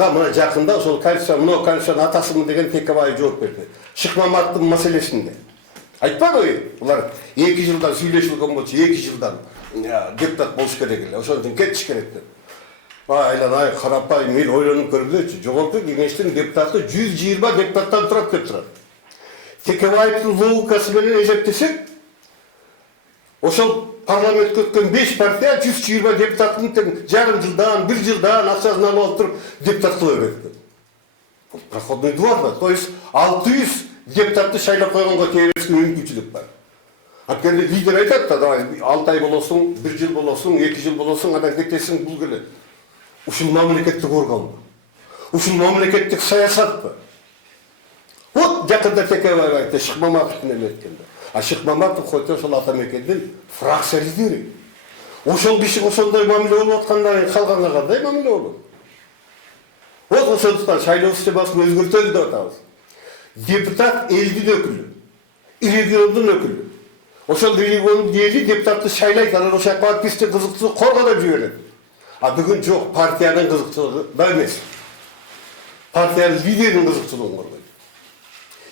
мага мына жакында ошол коалиция, мына коалициянын атасымын деген Текебай жооп берди. Шыкмаматтын маселесинде. Айтпадыбы? Булар 2 жылдан сүйлөшүлгөн болчу, 2 жылдан депутат болуш керек эле. Ошон үчүн кетиш керек деп. Айланай, карапайым эл ойлонуп көргүлөчү. Жогорку кеңештин депутаты 120 депутаттан турат деп турат. Текебаевдин логикасы менен эсептесек, ошол парламентке өткөн 5 партия 120 депутаттын тең жарым жылдан, 1 жылдан акчасын алып алып туруп депутат кыла берет. Бул проходной двор да. То есть 600 депутатты шайлап койгонго тийбеске мүмкүнчүлүк бар. Анткени лидер айтат да, давай 6 ай болосуң, 1 жыл болосуң, 2 жыл болосуң, анан кетесиң, бул келет. Ушул мамлекеттик органбы? Ушул мамлекеттик саясатпы? Вот жакында Текебаев айтты, Шыкмаматовдун эме эткенде. А Шыкмаматов хоть ошол Атамекендин фракция лидери. Ошол киши ошондой мамиле болуп аткандан кийин калганга кандай мамиле болот? Вот ошондуктан шайлоо системасын өзгөртөлү деп атабыз. Депутат элдин өкүлү, региондун өкүлү. Ошол региондун эли депутатты шайлайт, анан ошол партиянын кызыкчылыгы коргодоп жиберет. А бүгүн жок, партиянын кызыкчылыгы да эмес. Партиянын лидеринин кызыкчылыгын коргойт.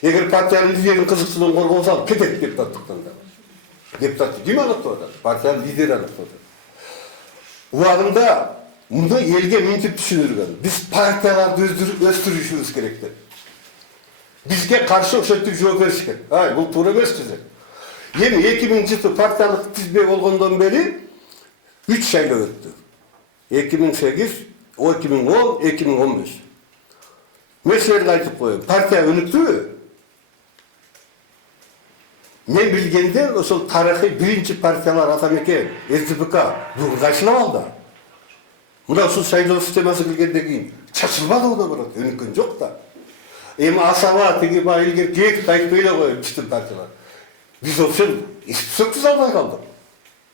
Эгер партиянын лидеринин кызыкчылыгын коргосо, кетет депутаттыктан да. Депутатты ким аныктап атат? Партиянын лидери аныктап атат. Убагында муну элге мынтип түшүндүргөн. Биз партияларды өстүрүшүбүз керек деп. Бизге каршы ошентип жооп бериш керек. Ай, бул туура эмес десек. Эми 2000 партиялык тизме болгондон бери 3 шайлоо өттү. 2008, 2010, 2015. Мен силерге айтып коеюн, партия өнүктүбү? Мен билгенде ошол тарыхый биринчи партиялар Атамекен, СДПК бүгүн кайсылап алды. Мына ушул шайлоо системасы келгенден кийин чачылбады да барат, өнүккөн жок да. Эми асаба тиги илгерки айтпай эле коеюн, чыттын партиялар. Биз ошол эсептеп албай калдык.